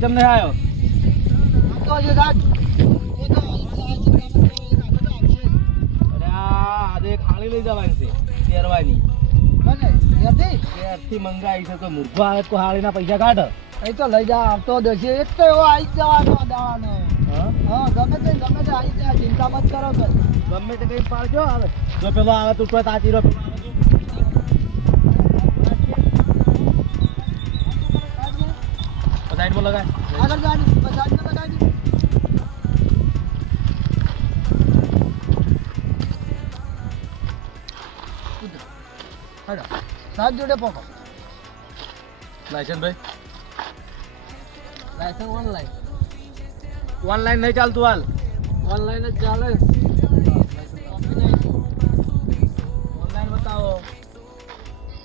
કેમ નહીં આવ્યો? તો જે રાજ અરે આજે ખાલી લઈ જવાની છે પહેરવાની. મને યાદી ત્યારથી મંગાવી છે તો મૂર્ખો આવે તો હાળીના પૈસા કાઢ. અહીં તો લઈ જા આવતો દેશે એક તો એવો આવી જ જવાનો દાવાનો. હા હા ગમે તે આવી જાય ચિંતા મત કરો તો ગમે તે કઈ પાડજો આવે. જો પેલો આવે તું તો તાતી રહ્યો. સાઈડમાં લગાય. આગળ ગાડી બસાડી તો ગાડી હેડો સાત જોડે પોકો લાયસન્સ ભાઈ લાયસન્સ ઓનલાઈન ઓનલાઈન નહીં ચાલતું હાલ. ઓનલાઈન જ ચાલે